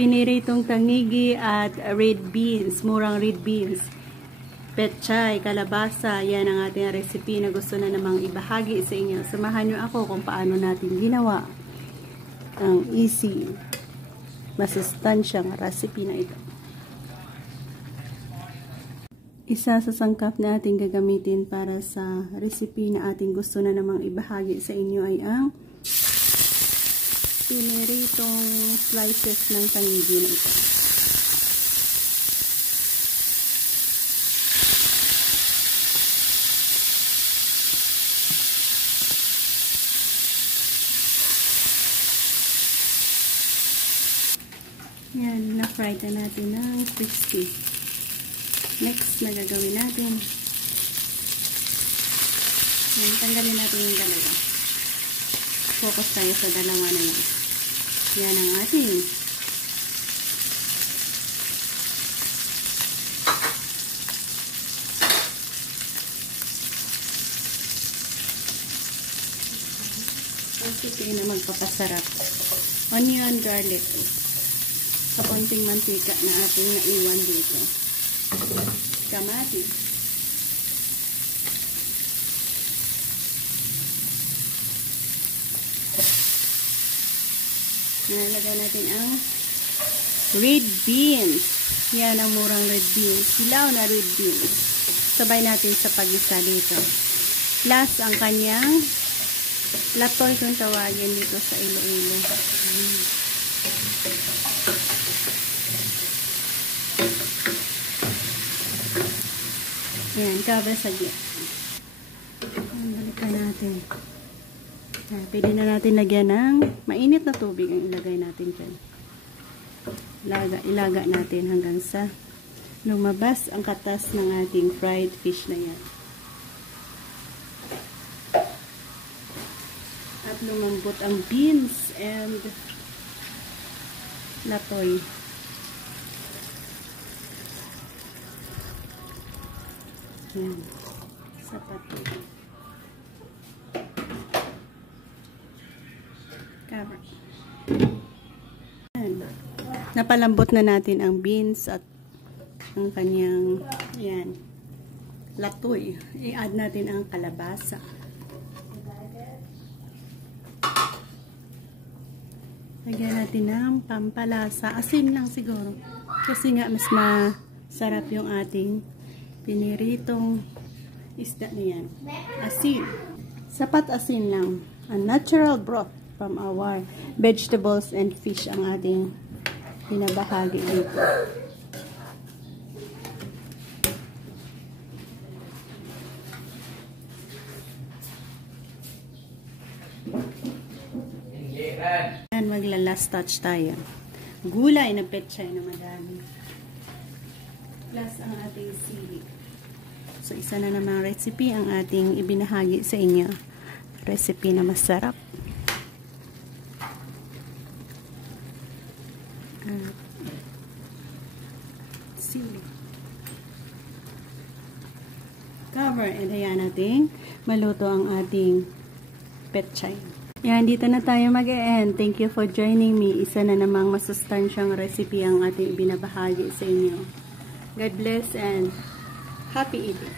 Piniritong tangigi at red beans, murang red beans. Petchay, kalabasa, yan ang ating recipe na gusto na namang ibahagi sa inyo. Samahan nyo ako kung paano natin ginawa ang easy, masustansyang recipe na ito. Isa sa sangkap na ating gagamitin para sa recipe na ating gusto na namang ibahagi sa inyo ay ang piniritong slices ng tangigi na ito. Yan, na-fry na natin ng crispy. Next na gagawin natin. Yan, tanggalin natin yung dalawa. Focus tayo sa dalawa na yan. Yan ang ating recipe na magpapasarap. Onion, garlic. Sa konting mantika na ating naiwan dito. Kamatis. Nalagay natin ang red beans. Yan ang murang red beans. Silaw na red beans. Sabay natin sa pag-isa dito. Plus ang kanyang latoy kung tawagin dito sa Iloilo. Ayan, cover saglit. Balikan natin. Ayan, pwede na natin lagyan ng mainit na tubig ang ilagay natin dyan. Ilaga natin hanggang sa lumabas ang katas ng ating fried fish na yan. At lumambot ang beans and latoy. Yan. Sapat. Cover. Yan. Napalambot na natin ang beans at ang kanyang yan, latoy. I-add natin ang kalabasa. Lagyan natin ng pampalasa. Asin lang siguro. Kasi nga mas masarap yung ating piniritong isda na yan. Asin. Sapat asin lang. A natural broth from our vegetables and fish ang ating pinabahagi dito. Yan, magla-last touch tayo. Gulay na petchay na madami. Plus ang ating sili. So, isa na namang recipe ang ating ibinahagi sa inyo. Recipe na masarap. Sili. Cover. And ayan natin maluto ang ating petchay. Yan, dito na tayo mag-e-end. Thank you for joining me. Isa na namang masustansyang recipe ang ating ibinabahagi sa inyo. God bless and happy eating.